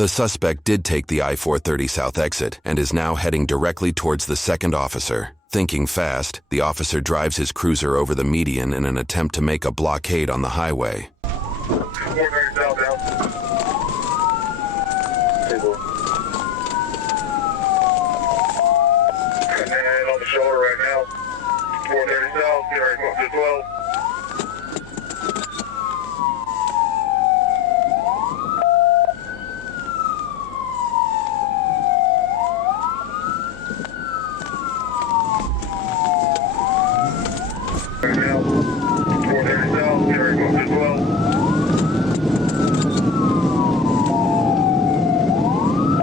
The suspect did take the I-430 South exit and is now heading directly towards the second officer. Thinking fast, the officer drives his cruiser over the median in an attempt to make a blockade on the highway. 430 southbound. And on the shoulder right now. 430 south, get ready to 12.